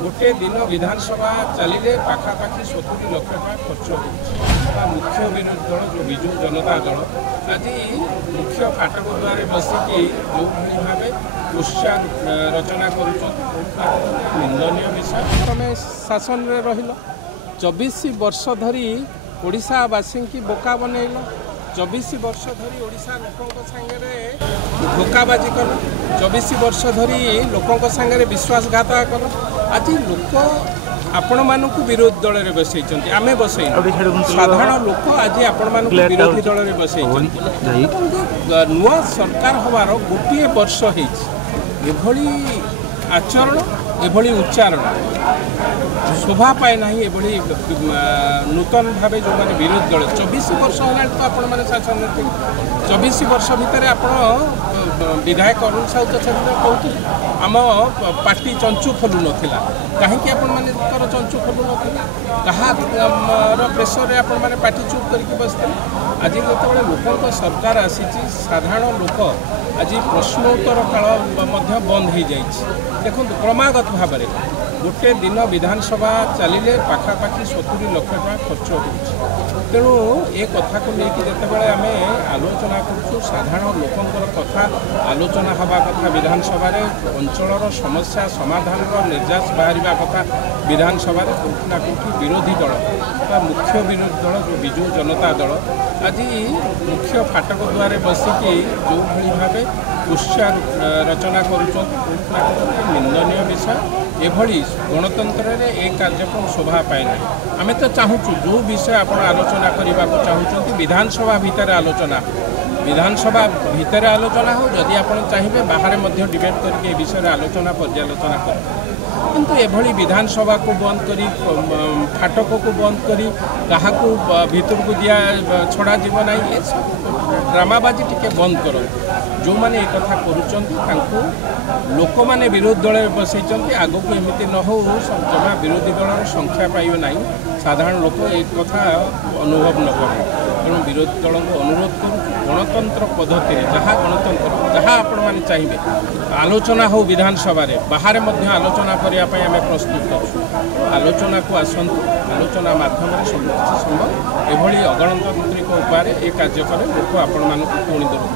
गोटे दिन विधानसभा चलिले पाखापाखि 70 लाख टका खर्च हो मुख्य विरोधी दल जो विजु जनता दल आज मुख्य फाटक द्वारे बसिकी जो भाव उत्साह रचना करंदनीय विषय तुम शासन में रहिल 24 वर्ष धरी ओडिशावासी की बोका बनइल 24 वर्ष धरी ओडिशा लोकों सांगे धोकाबाजी कल 24 वर्ष धरी लोकों सांगे विश्वासघात कल आज लोक आपण मानक विरोधी दल में बसई आम बसई साधारण लोक आज आपण मानक विरोधी दल में बसई नुआ सरकार हबार गोटे वर्ष होभली आचरण एभली उच्चारण शोभा पाए ना एभली नूतन भाव जो मैंने विरोधी दल 24 वर्ष है तो आपण मैंने शासन 24 वर्ष भितर आप विधायक अरुण साहू तो कहते आम पार्टी चंचु खोलु नाला कहीं आपण मानकर चंचु खोलु नाला प्रेसर आपण मैंने पार्टी चुप करके बसते आज जो लोक सरकार आसी साधारण लोक आज प्रश्नोत्तर काल बंद हो जाए देखो क्रमागत भाव में गोटे दिन विधानसभा चलिले पाखापाखि 70 लाख टका खर्च हो तेणु ए कथा को लेकिन जितेबाला आम आलोचना करूँ साधारण लोकंर कथा आलोचना हवा कथा विधानसभा अंचल समस्या समाधान निर्यास बाहर कथा विधानसभा कौटि ना कौटि विरोधी दल मुख्य विरोधी दल जो विजु जनता दल आज मुख्य फाटक द्वारे बसिकी जो भाव उत्साह रचना करंदनीय विषय एभली गणतंत्र में एक कार्यक्रम शोभा पाए ना आम तो चाहूँ जो विषय आप आलोचना करने को चाहूँ विधानसभा भितर आलोचना विधानसभा भितर आलोचना हो जदि आप चाहिए बाहर डिबेट करके विषय आलोचना पर्यालोचना कर किंतु एभली विधानसभा को बंद करी फाटक को बंद करी क्या भीतर को दिया छड़ा जीव ना ये सब ड्रामाबाजी टिके बंद करो जो मैंने एक कथा करूँ लोक मैंने विरोधी दल में बसई आग को एमती न हो जमा विरोधी दल संख्या पाइबे ना साधारण लोक एक कथा अनुभव न करें तेणु विरोधी दल को अनुरोध करूँ गणतंत्र पद्धति जहाँ गणतंत्र जहाँ आपण मैंने चाहिए आलोचना हो विधानसभा बाहर आलोचना करने आम प्रस्तुत कर आलोचना को आसतु आलोचना मध्यम सब किसी संभव एभली अगणतांत्रिक उपाय ए कार्य करें लोक आपण मानक पुणी दौड़